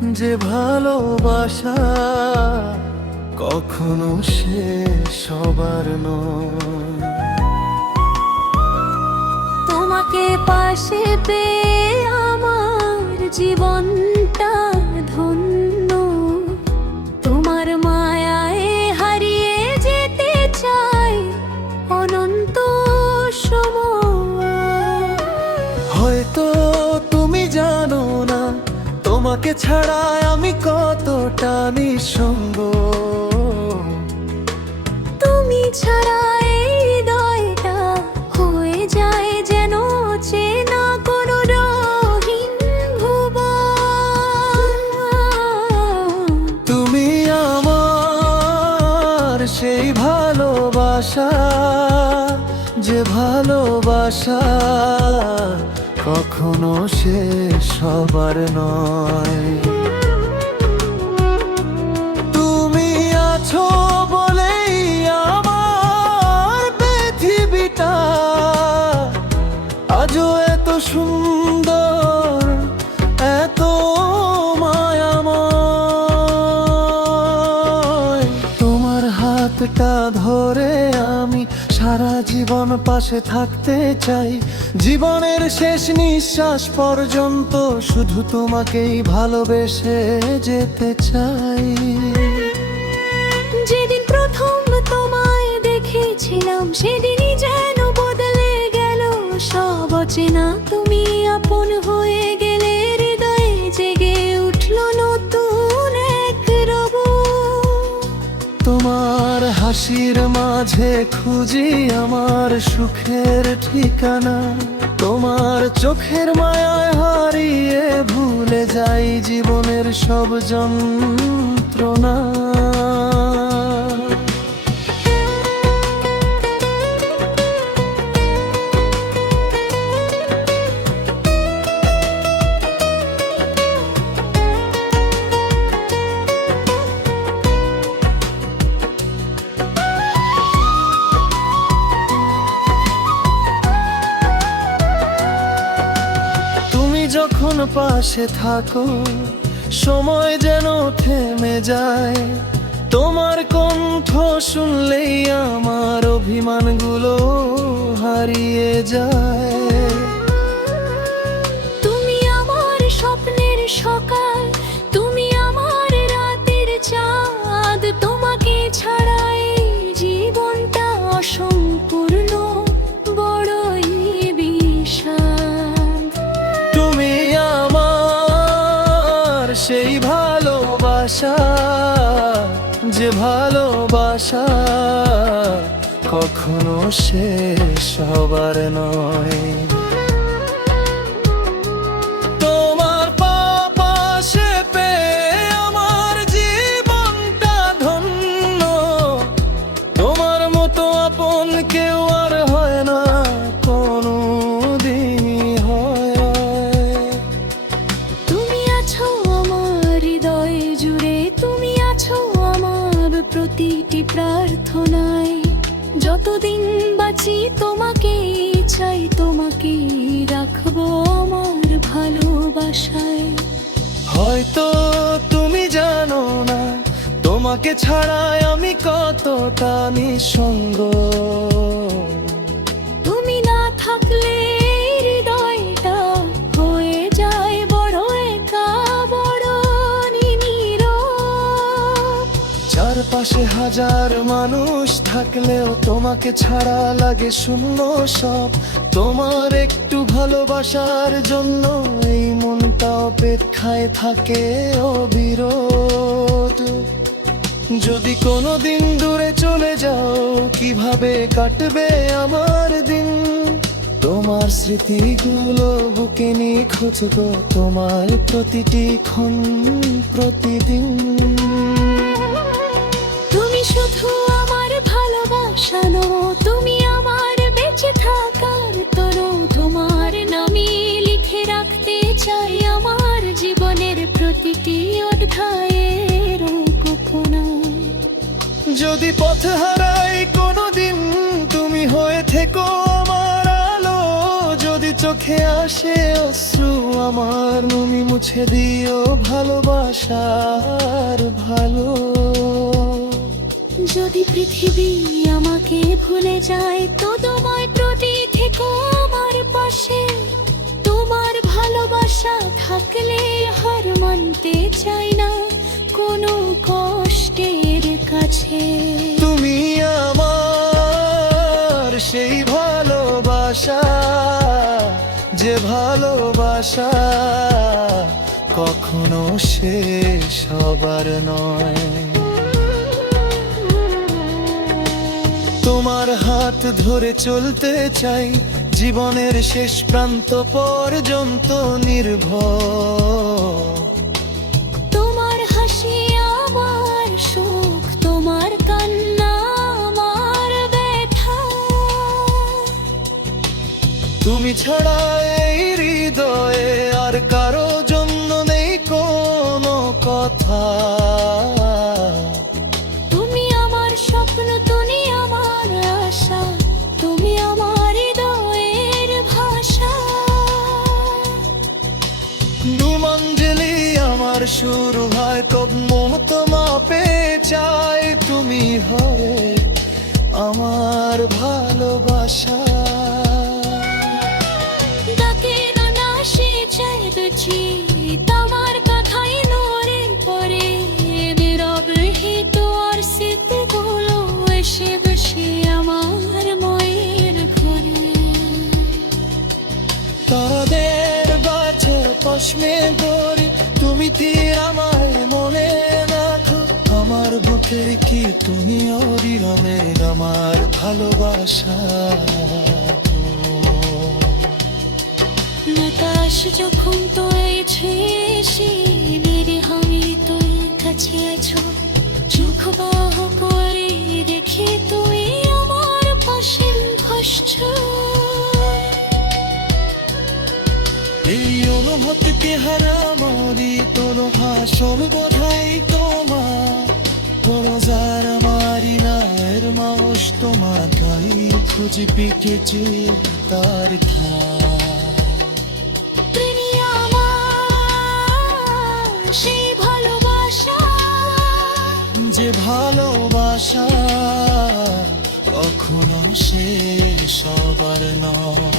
যে ভালোবাসা কখনো শেষ সবার নয়। তোমাকে পাশে পেয়ে আমার জীবনটা ধন্য। তোমার মায়ায় হারিয়ে যেতে চাই অনন্ত সময়। হয়তো তুমি জানো না, তোমাকে ছাড়া আমি কতটা নিঃসঙ্গ। তুমি ছাড়া এই হৃদয়টা হয়ে যায় যেন চেনা কোনো রঙিন ভুবন। তুমি আমার সেই ভালোবাসা, যে ভালোবাসা কখনো শেষ সবার নয়। তুমি আছো বলেই আমার পৃথিবীটা আজও এত সুন্দর, এত মায়াময়। তোমার হাতটা ধরে আমি সারা জীবন পাশে থাকতে চাই। জীবনের শেষ নিঃশ্বাস পর্যন্ত শুধু তোমাকেই ভালোবেসে যেতে চাই। যেদিন প্রথম তোমায় দেখেছিলাম সেদিনই যেন বদলে গেল সব অচেনা। তুমি আপন হয়ে গেলে হৃদয়ে জেগে উঠলো নতুন এক রব। তোমার হাসির মাঝে খুঁজি আমার সুখের ঠিকানা। তোমার চোখের মায়ায় হারিয়ে ভুলে যাই জীবনের সব যন্ত্রণা। যখন পাশে থাকো সময় যেন থেমে যায়। তোমার কণ্ঠ শুনলেই আমার অভিমানগুলো হারিয়ে যায়। তুমি আমার স্বপ্নের সকাল, তুমি আমার রাতের চাঁদ। তোমাকে ছাড়া এই জীবনটা অসম্পূর্ণ, বড়ই বিষাদ। তুমি আমার সেই ভালোবাসা, যে ভালোবাসা কখনো শেষ সবার নয়। তোমার পাশে পেয়ে আমার জীবনটা ধন্য। তোমার মতো আপন কেউ আর হয় না কোনো দিনই হয়। তুমি আছো আমার হৃদয় জুড়ে, তুমি আছো আমার প্রতিটি প্রার্থনায়। যতদিন বাঁচি তোমাকেই চাই, তোমাকেই রাখবো আমার ভালোবাসায়। হয়তো তুমি জানো না, তোমাকে ছাড়াই আমি কতটা নিঃসঙ্গ। তুমি না থাকলে এই হৃদয়টা হয়ে যায় বড় একা, বড় নীরব। চারপাশে হাজার মানুষ থাকলেও তোমাকে ছাড়া লাগে শূন্য সব। তোমার একটু ভালোবাসার জন্য এই মনটা অপেক্ষায় থাকে অবিরত। যদি কোনোদিন দূরে চলে যাও, কিভাবে কাটবে আমার দিন? তোমার স্মৃতিগুলো বুকে নিয়ে খুঁজবো, তোমার প্রতিটি ক্ষণ প্রতিদিন। তুমি শুধু আমার ভালোবাসা নও, তুমি আমার বেঁচে থাকার তরো। তোমার নামে লিখে রাখতে চাই আমার জীবনের প্রতিটি অধ্যায়ের গোপনা। যদি পথ হারাই কোনোদিন, তুমি হয়ে থেকো আমার আলো। যদি চোখে চোখে আসে অশ্রু আমার, তুমি মুছে দিও ভালোবাসার ভালো। যদি পৃথিবী আমাকে ভুলে যায় তো তোমায় প্রতি থেকো আমার পাশে। তোমার ভালোবাসা থাকলে হার মানতে চাই না কোনো কষ্টের কাছে। তুমি আমার সেই ভালোবাসা, যে ভালোবাসা কখনো শেষ হবার নয়। তোমার হাত ধরে চলতে চাই জীবনের শেষ প্রান্ত পর্যন্ত নির্ভর। তোমার হাসি আমার সুখ, তোমার কান্না আমার ব্যথা। তুমি ছাড়া এই হৃদয়ে আর কারো জন্য নেই কোনো কথা। তুমি আমার স্বপ্ন, তুমি আমার আশা, তুমি আমার হৃদয়ের ভাষা। ডুমাঞ্জলি আমার শুরু হয় কব তোমাপে চাই। তুমি হবে আমার ভালোবাসা। ডাকে না সে চাইছি তোমার কথাই নড়ে পড়ে। নীরব আর স্মৃতিগুলো এসে বসে আমার ময়ের ঘরে। তাদের বাছে পশ্মে গড়ি, তুমি তীর আমায় মনে রাখো। আমার বুকের কি তুমি অবিরামের আমার ভালোবাসা। আকাশ যখন তোলেছে শিবের, আমি তোর কাছে আছো। চোখ বাহ করে রেখে তুই আমার পাশে ভাসছ। এই অনুভূতিকে হারা মারি তোর হাসল বোধাই তোমার। বড় যার আমারি নায়ের মাস তোমার গাই খুঁজি পিঠেছি তার খা। তুমি আমার সেই ভালোবাসা, যে ভালোবাসা কখনো শেষ হবার নয়।